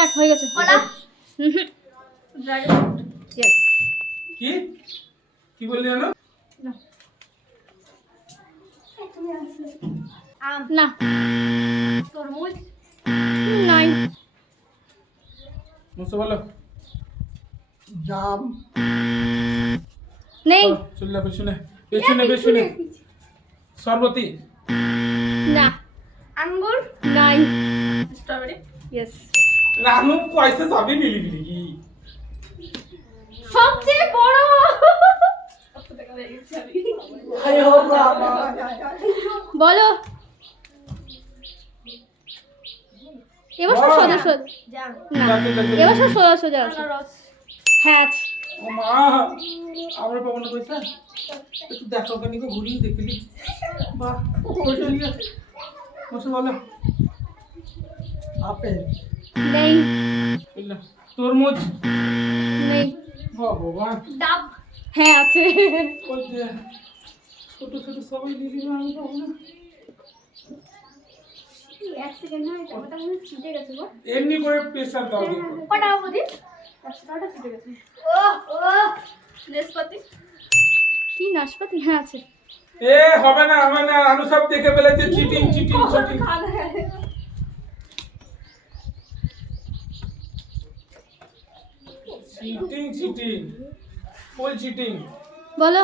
Start হয়ে গেছে। কলা ইয়েস কি? কি বললি জানো? আম। না। তরমুজ। নাই। মুসে বলো। জাম। নেই। চলে পেছনে। পেছনে পেছনে। সর্বতী না। আঙ্গুর। নাই। স্ট্রবেরি ইয়েস রানু পয়সা সবই মিলি মিলি। কি সবচেয়ে বড়। বলো। এবার সব সোজা সোজা এবার সব সোজা সোজা আছে হ্যাঁ মা আমরা পাবো না পয়সা একটু দেখো কেন গো ঘুরিয়ে দেখলি বাহ বলো। আপেল। নেই। তরমুজ নেই। ভগবান। ডাব হ্যাঁ আছে। ছোট ছোট সবাই দিয়ে আমি সেকেন্ড হ্যাঁ মনে হয় এমনি করে প্রেসার দাও কটা অবধি কি নাশপাতি? হ্যাঁ আছে। এ হবে না হবে না আমি সব দেখে ফেলেছি cheating cheating cheating. Cheating cheating full cheating বলো।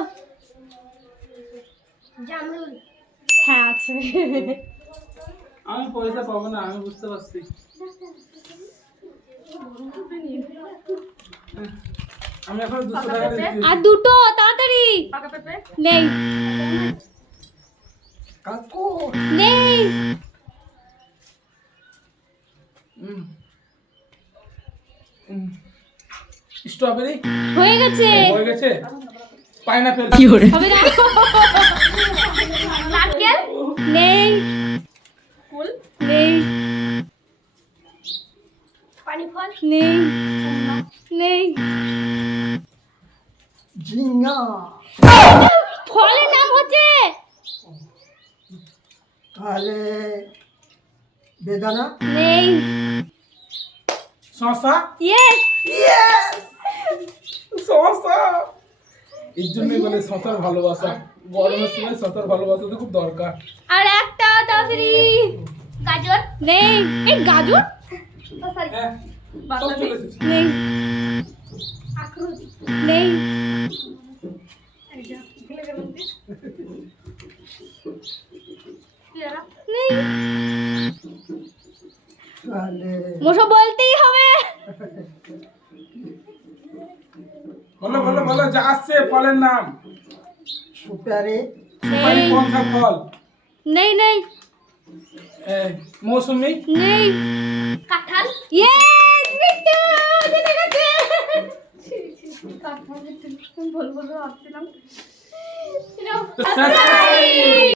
জামরুল। হ্যাঁ আছে। আমি পয়সা পাবো না আমি বুঝতে পারছি। আমি এখন দুশো টাকা দিচ্ছি আর দুটো তাড়াতাড়ি। পাকা পেঁপে? নেই। কাকু। নেই। হুম। হুম। স্ট্রবেরি? হয়ে গেছে। হয়ে গেছে? পাইনাপেল। হবে না। নারকেল? নেই। ফুল নেই। পানি ফল নেই নেই। ঝিঙ্গা। ফলের নাম হচ্ছে? তাহলে বেদানা? নেই। শশা ইয়েস শশা এর জন্যই বলে শশার ভালোবাসা গরমের সময় শশার ভালোবাসা তো খুব দরকার আর একটা তাড়াতাড়ি গাজর নেই এই গাজর সরি হ্যাঁ সব চলে এসেছে নেই আখরুট নেই পেয়ারা নেই মোসো বলতেই হবে। বলো বলো বলো যা আসছে ফলের নাম। সুপারি। সুপারি নেই কোনটা ফল? নেই নেই। এ, মৌসুমি? নেই। কাঁঠাল? বিট্টু জিতে গেছে কাঁঠাল বলব ভাবছিলাম। শেষ